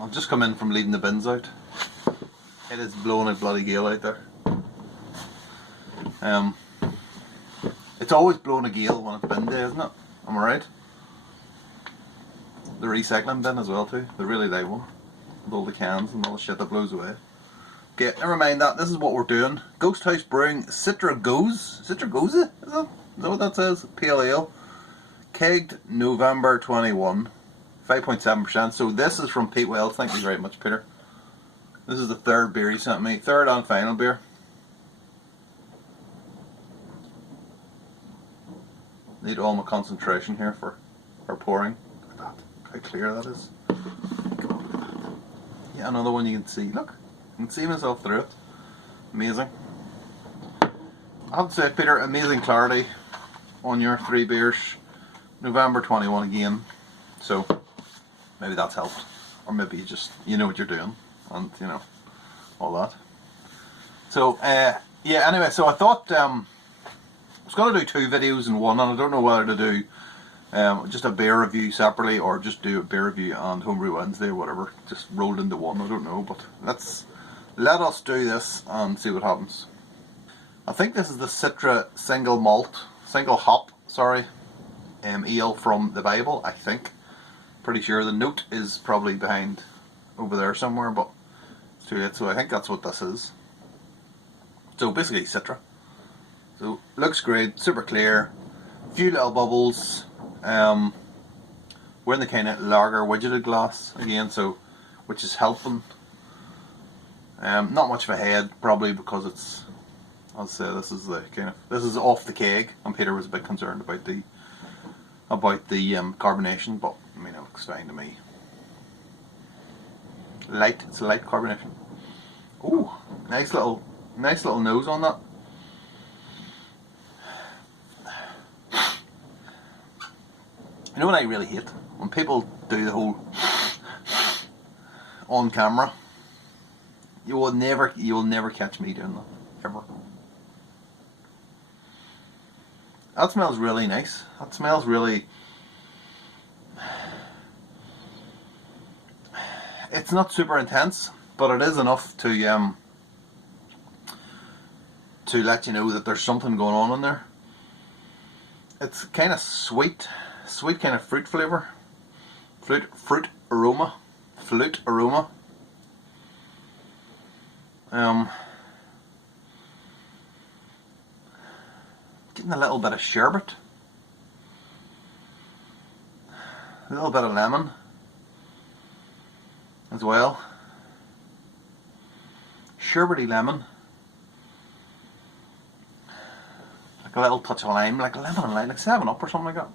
I've just come in from leaving the bins out. It is blowing a bloody gale out there. It's always blowing a gale when it's bin day, isn't it? Am I right? The recycling bin as well too. The really light one. With all the cans and all the shit that blows away. Okay, never mind that. This is what we're doing. Ghost House Brewing Citragoza? Is that what that says? Pale Ale. Kegged November 21. 5.7%. So this is from Pete Wells. Thank you very much, Peter. This is the third beer he sent me. Third and final beer. Need all my concentration here for pouring. Look at that. How clear that is. Yeah, another one you can see. Look. I can see myself through it. Amazing. I have to say, Peter, amazing clarity on your 3 beers. November 21 again. So, maybe that's helped. Or maybe you know what you're doing. And, you know, all that. So, yeah, anyway, so I thought I was going to do 2 videos in one, and I don't know whether to do just a beer review separately or just do a beer review and Homebrew Wednesday or whatever. Just rolled into one, I don't know, but let us do this and see what happens. I think this is the Citra single hop, ale from the Bible, I think. Pretty sure the note is probably behind over there somewhere, but it's too late, so I think that's what this is. So basically Citra. So looks great, super clear, few little bubbles. We're in the kind of lager widgeted glass again, so which is helping. Not much of a head, probably because it's, I'll say this is off the keg, and Peter was a bit concerned about the carbonation, but I mean it looks fine to me. It's a light carbonation. Ooh, nice little nose on that. You know what I really hate? When people do the whole on camera. You will never catch me doing that, ever. That smells really nice. That smells really. It's not super intense, but it is enough to let you know that there's something going on in there. It's kind of sweet kind of fruit flavor, fruit aroma. Getting a little bit of sherbet, a little bit of lemon as well. Sherbety lemon, like a little touch of lime, like a lemon and lime, like 7-Up or something like that.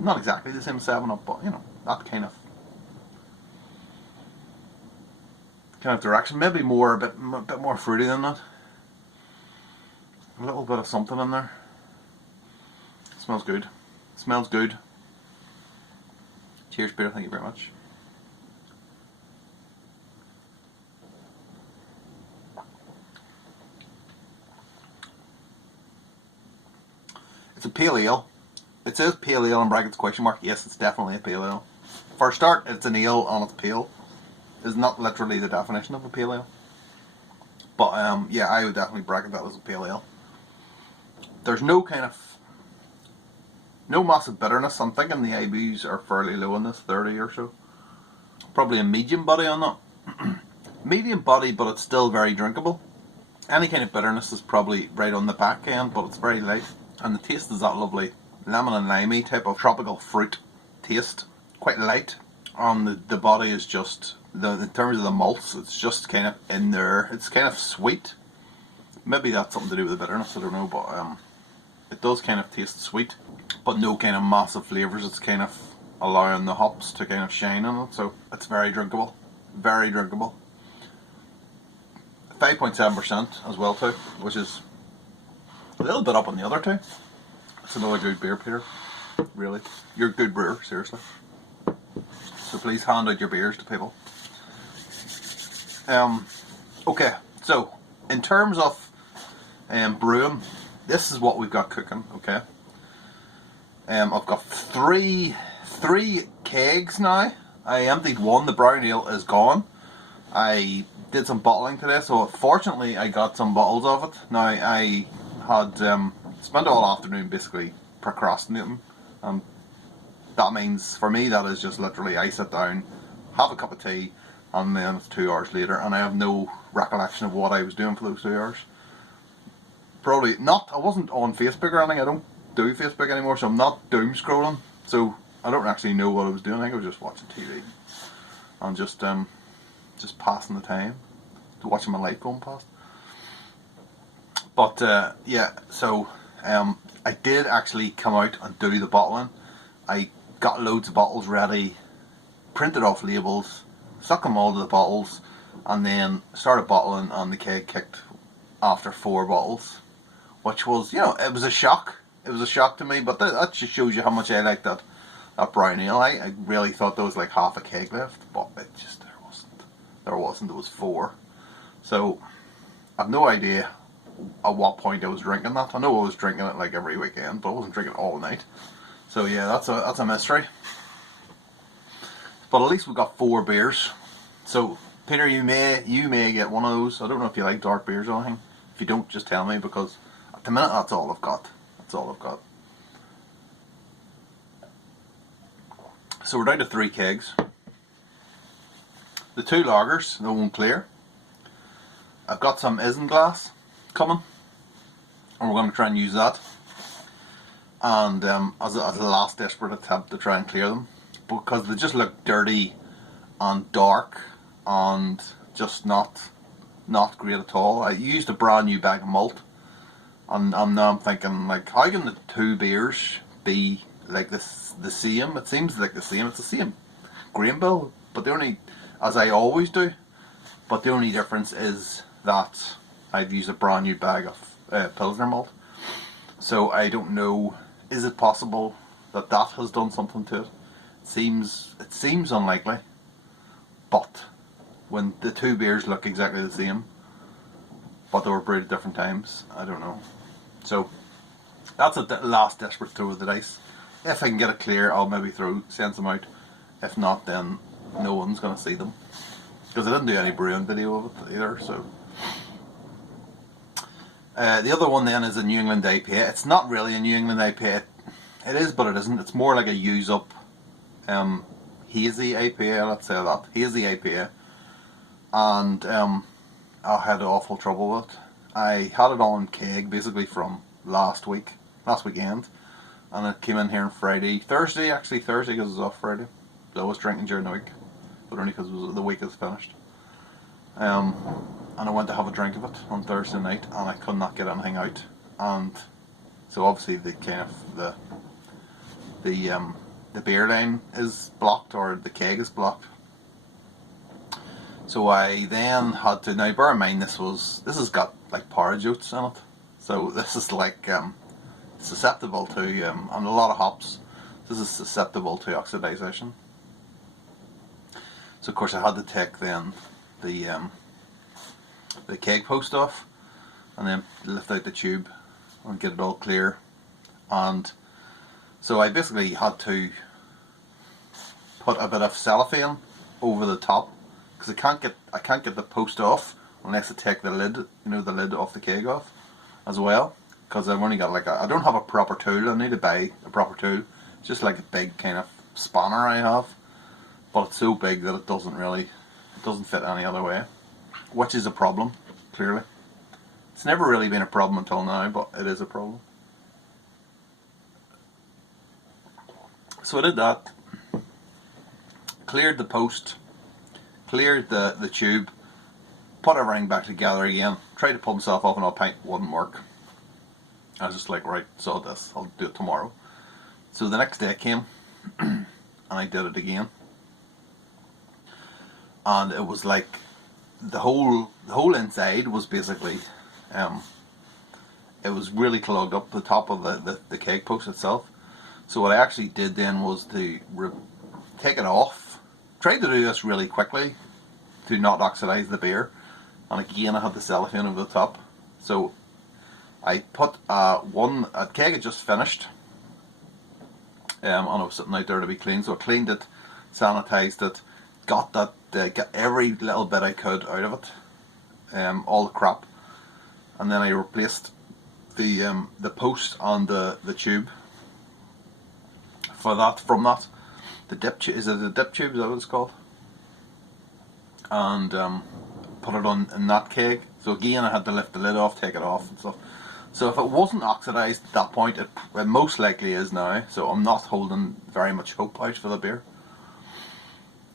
Not exactly the same 7-Up, but you know, that kind of direction. Maybe a bit more fruity than that. A little bit of something in there. It smells good. It smells good. Cheers, Peter. Thank you very much. It's a pale ale. It says pale ale in brackets question mark. Yes, it's definitely a pale ale. For a start, it's an ale and it's pale. Is not literally the definition of a pale ale. But yeah, I would definitely bracket that as a pale ale. There's no massive bitterness. I'm thinking the IBUs are fairly low on this, 30 or so. Probably a medium body on that. Medium body, but it's still very drinkable. Any kind of bitterness is probably right on the back end, but it's very light. And the taste is that lovely lemon and limey type of tropical fruit taste. Quite light. The body is just, in terms of the malts, it's just kind of in there. It's kind of sweet. Maybe that's something to do with the bitterness, I don't know, but it does kind of taste sweet, but no kind of massive flavours. It's kind of allowing the hops to kind of shine on it, so it's very drinkable. Very drinkable. 5.7% as well too, which is a little bit up on the other two. It's another good beer, Peter. Really. You're a good brewer, seriously. So please hand out your beers to people. Okay, so in terms of brewing, this is what we've got cooking, okay? I've got three 3 kegs now. I emptied one. The brown ale is gone. I did some bottling today, so fortunately I got some bottles of it. Now I had spent all afternoon basically procrastinating, and that means for me that is just literally I sit down, have a cup of tea, and then it's 2 hours later and I have no recollection of what I was doing for those 2 hours. Probably not. I wasn't on Facebook or anything. I don't do Facebook anymore, so I'm not doom scrolling, so I don't actually know what I was doing. I think I was just watching TV and just passing the time, watching my life going past. But yeah, so I did actually come out and do the bottling. I got loads of bottles ready, printed off labels, stuck them all to the bottles, and then started bottling, and the keg kicked after 4 bottles, which was, you know, it was a shock. It was a shock to me, but that just shows you how much I like that brown ale. I really thought there was like half a keg left, but it just, there was 4. So I've no idea at what point I was drinking that. I know I was drinking it like every weekend, but I wasn't drinking it all night. So yeah, that's a mystery. But at least we got 4 beers. So Peter, you may get one of those. I don't know if you like dark beers or anything. If you don't, just tell me, because at the minute that's all I've got. That's all I've got. So we're down to 3 kegs. The 2 lagers, the one clear. I've got some isinglass coming, and we're going to try and use that. And as a last desperate attempt to try and clear them, because they just look dirty and dark and just not great at all. I used a brand new bag of malt, and now I'm thinking, like, how can the 2 beers be like this, the same? It seems like the same. It's the same grain bill, but the only, as I always do, but the only difference is that I've used a brand new bag of Pilsner malt. So I don't know, is it possible that that has done something to it? It seems unlikely, but when the 2 beers look exactly the same, but they were brewed at different times, I don't know. So that's a last desperate throw of the dice. If I can get it clear, I'll maybe send some out. If not, then no one's going to see them, because I didn't do any brewing video of it either. So the other one then is a New England IPA. It's not really a New England IPA. It is, but it isn't. It's more like a use up hazy IPA. Let's say that, hazy IPA. And I had awful trouble with it. I had it on keg basically from last weekend, and it came in here on Thursday because it was off Friday. So I was drinking during the week, but only because the week is finished. And I went to have a drink of it on Thursday night, and I could not get anything out. And so obviously the beer line is blocked, or the keg is blocked. So I then had to, now bear in mind this has got like porridge oats in it, so this is like susceptible to and a lot of hops. This is susceptible to oxidization. So of course I had to take then the keg post off, and then lift out the tube and get it all clear. And so I basically had to put a bit of cellophane over the top, because I can't get the post off unless I take the lid, the lid off the keg off as well, because I've only got I don't have a proper tool. I need to buy a proper tool. It's just like a big kind of spanner I have, but it's so big that it doesn't fit any other way, which is a problem, clearly. It's never really been a problem until now, but it is a problem. So I did that, cleared the post, cleared the tube, put everything back together again, tried to pull myself off another pint, wouldn't work. I was just like, right, so this, I'll do it tomorrow. So the next day came, and I did it again. And it was like, the whole inside was basically, it was really clogged up, the top of the keg post itself. So what I actually did then was to take it off. Tried to do this really quickly to not oxidize the beer, and again I had the cellophane over the top. So I put a keg had just finished, and it was sitting out there to be cleaned. So I cleaned it, sanitised it, got every little bit I could out of it, all the crap, and then I replaced the post on the tube for that. From that, the dip tube, is it a dip tube? Is that what it's called? And put it on in that keg. So again, I had to lift the lid off, take it off and stuff. So if it wasn't oxidised at that point, it most likely is now. So I'm not holding very much hope out for the beer.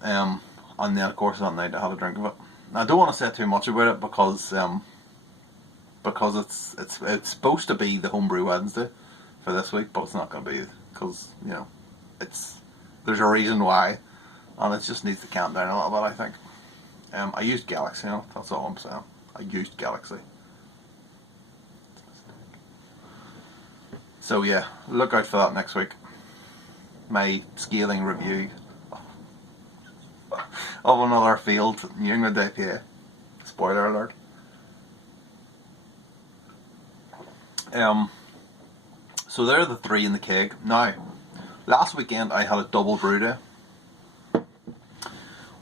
And then of course that night I had a drink of it. Now, I don't want to say too much about it because it's supposed to be the Homebrew Wednesday for this week, but it's not going to be, because there's a reason why, and it just needs to calm down a little bit, I think. I used Galaxy, that's all I'm saying. I used Galaxy. So yeah, look out for that next week. My scathing review of another failed New England IPA. Spoiler alert. So there are the three in the keg. Now, last weekend I had a double brew day,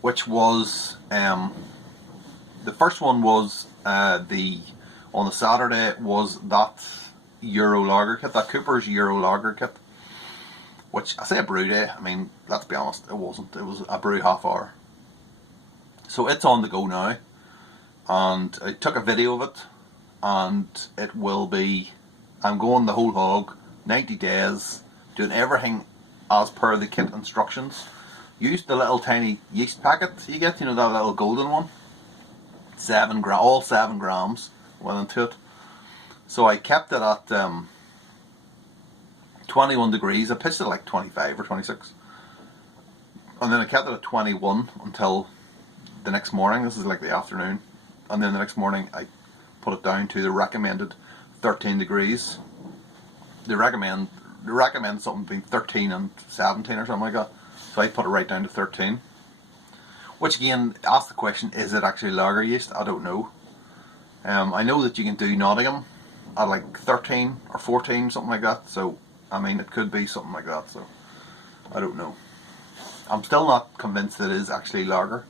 which was the first one was on the Saturday was that Euro Lager kit, that Cooper's Euro Lager kit, which I say a brew day, I mean, let's be honest, it wasn't. It was a brew half hour. So it's on the go now, and I took a video of it, and it will be, I'm going the whole hog, 90 days, doing everything as per the kit instructions. Used the little tiny yeast packet you get, that little golden one. All 7 grams went into it. So I kept it at 21 degrees. I pitched it like 25 or 26. And then I kept it at 21 until the next morning. This is like the afternoon. And then the next morning I put it down to the recommended 13 degrees. They recommend something between 13 and 17 or something like that. So I put it right down to 13. Which again, ask the question, is it actually lager yeast? I don't know. I know that you can do Nottingham at like 13 or 14, something like that. So, I mean, it could be something like that. So, I don't know. I'm still not convinced that it is actually lager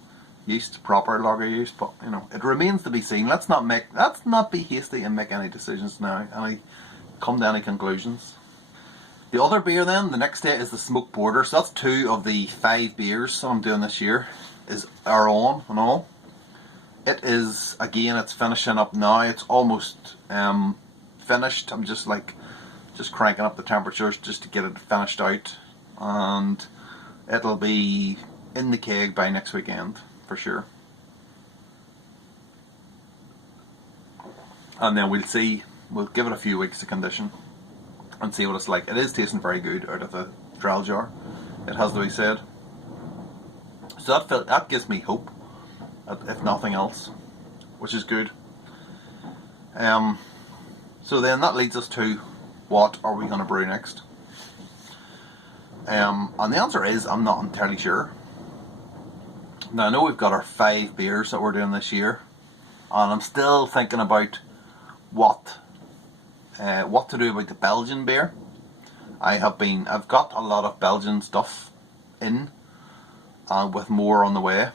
yeast, proper lager yeast. But, it remains to be seen. Let's not be hasty and make any decisions now. And come to any conclusions. The other beer then, the next day, is the Smoked Porter. So that's 2 of the 5 beers I'm doing this year are on and all. It is, again, it's finishing up now. It's almost finished. I'm just cranking up the temperatures just to get it finished out. And it'll be in the keg by next weekend, for sure. And then we'll give it a few weeks to condition and see what it's like. It is tasting very good out of the trail jar, it has to be said. So that gives me hope, if nothing else, which is good. So then that leads us to, what are we going to brew next? And the answer is, I'm not entirely sure. Now I know we've got our 5 beers that we're doing this year, and I'm still thinking about what to do about the Belgian beer. I've got a lot of Belgian stuff in, with more on the way,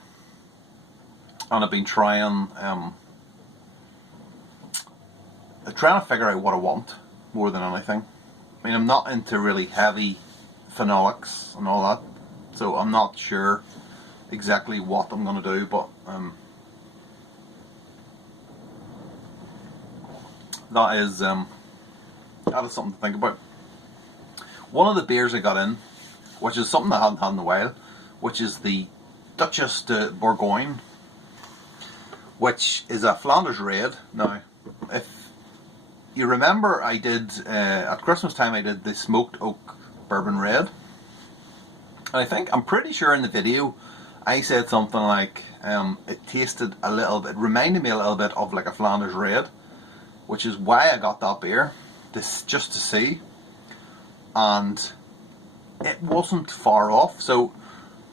and I've been trying to figure out what I want more than anything. I mean, I'm not into really heavy phenolics and all that, so I'm not sure exactly what I'm going to do, but that is something to think about. One of the beers I got in, which is something I hadn't had in a while, which is the Duchess de Bourgogne, which is a Flanders Red. Now, if you remember, I did at Christmas time I did the Smoked Oak Bourbon Red. And I'm pretty sure in the video I said something like it tasted a little bit, reminded me a little bit of like a Flanders Red, which is why I got that beer, just to see. And it wasn't far off, so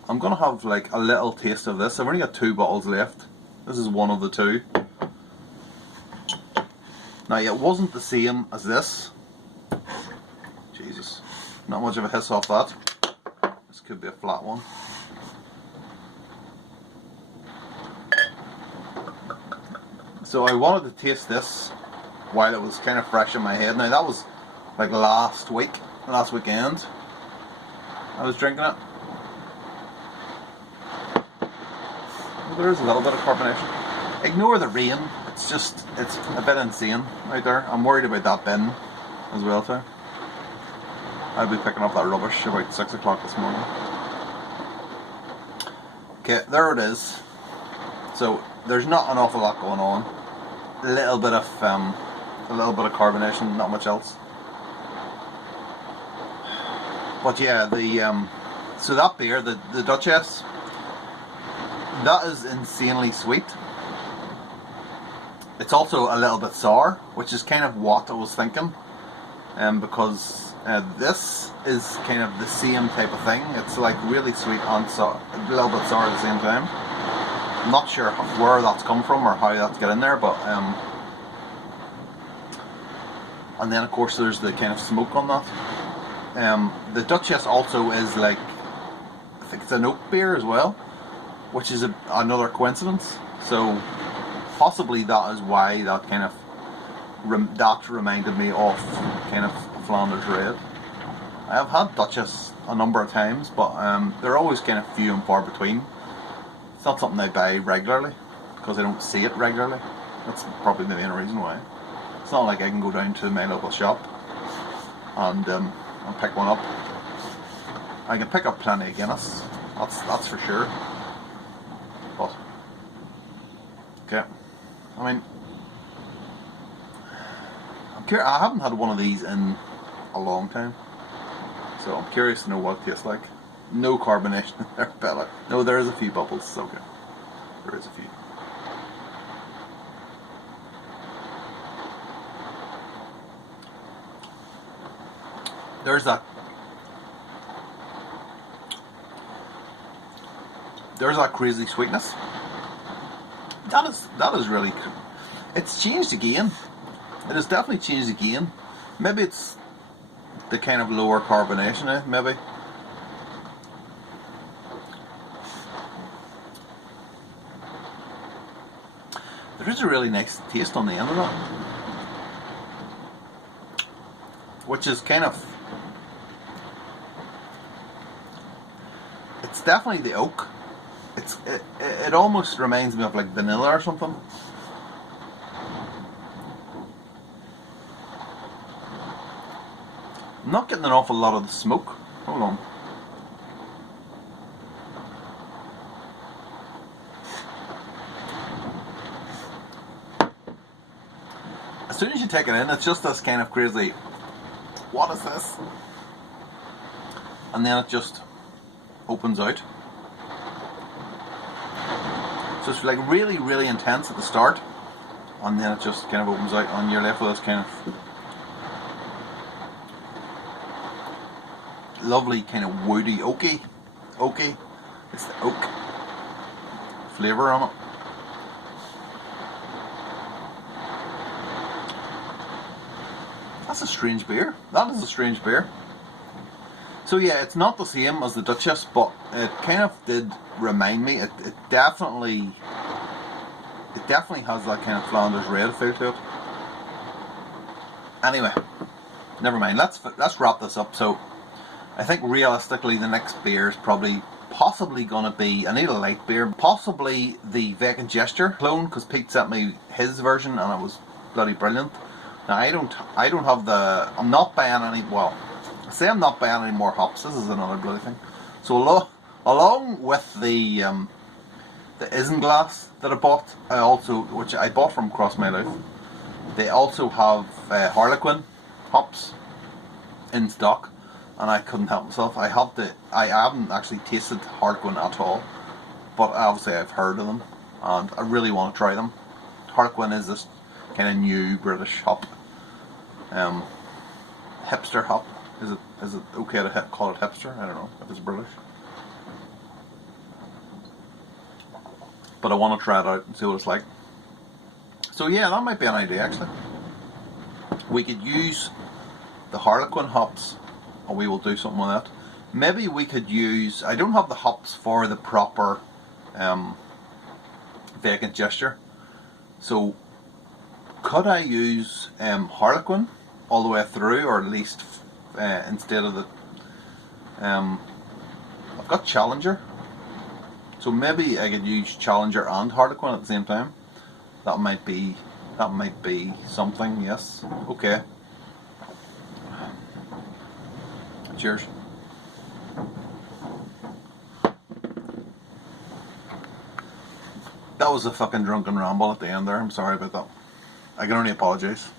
I'm going to have like a little taste of this. I've only got 2 bottles left. This is one of the 2. Now, it wasn't the same as this. Jesus. Not much of a hiss off that. This could be a flat one. So I wanted to taste this while it was kind of fresh in my head. Now that was like last weekend I was drinking it. Well, there is a little bit of carbonation. Ignore the rain, it's a bit insane out there. I'm worried about that bin as well too. I'll be picking up that rubbish about 6 o'clock this morning. Okay, there it is. So there's not an awful lot going on. A little bit of carbonation, not much else. But yeah, so that beer, the Duchess, that is insanely sweet. It's also a little bit sour, which is kind of what I was thinking, because this is kind of the same type of thing. It's like really sweet and sour, a little bit sour at the same time. I'm not sure where that's come from or how that's got in there, but and then of course there's the kind of smoke on that. The Duchess also is like, I think it's an oak beer as well, which is another coincidence. So possibly that is why that kind of that reminded me of kind of Flanders Red. I have had Duchess a number of times, but they're always kind of few and far between. It's not something I buy regularly because I don't see it regularly. That's probably the main reason why. It's not like I can go down to my local shop and pick one up. I can pick up plenty of Guinness, that's for sure. But okay, I mean, I haven't had one of these in a long time, so I'm curious to know what it tastes like. No carbonation in there, Bella. No, there is a few bubbles. It's okay. There is a few. There's that crazy sweetness. That is really cool. It's changed again. It has definitely changed again. Maybe it's the kind of lower carbonation, maybe. There is a really nice taste on the end of that, which is kind of, it's definitely the oak. It almost reminds me of like vanilla or something. I'm not getting an awful lot of the smoke. Hold on. As soon as you take it in, it's just this kind of crazy, what is this? And then it just opens out. So it's like really, really intense at the start, and then it just kind of opens out, and you're left with this kind of lovely kind of woody, oaky. It's the oak flavour on it. That's a strange beer. That is a strange beer. So yeah, it's not the same as the Duchess, but it kind of did remind me. It definitely has that kind of Flanders Red feel to it. Anyway, never mind. Let's wrap this up. So I think realistically the next beer is possibly going to be, I need a light beer, possibly the Vacant Gesture clone, because Pete sent me his version and it was bloody brilliant. Now I don't have I'm not buying any, well, I say I'm not buying any more hops. This is another bloody thing. So along with the Isinglass that I bought, which I bought from Cross My Life, they also have Harlequin hops in stock, and I couldn't help myself. I haven't actually tasted Harlequin at all, but obviously I've heard of them, and I really want to try them. Harlequin is this kind of new British hop, hipster hop. Is it okay to call it hipster? I don't know if it's British, but I want to try it out and see what it's like. So yeah, that might be an idea actually. We could use the Harlequin hops and we will do something with that. Maybe we could use, I don't have the hops for the proper vacant gesture, so could I use Harlequin all the way through, or at least instead of the I've got Challenger, so maybe I could use Challenger and Harlequin at the same time. That might be something. Yes. Okay. Cheers. That was a fucking drunken ramble at the end there. I'm sorry about that. I can only apologise.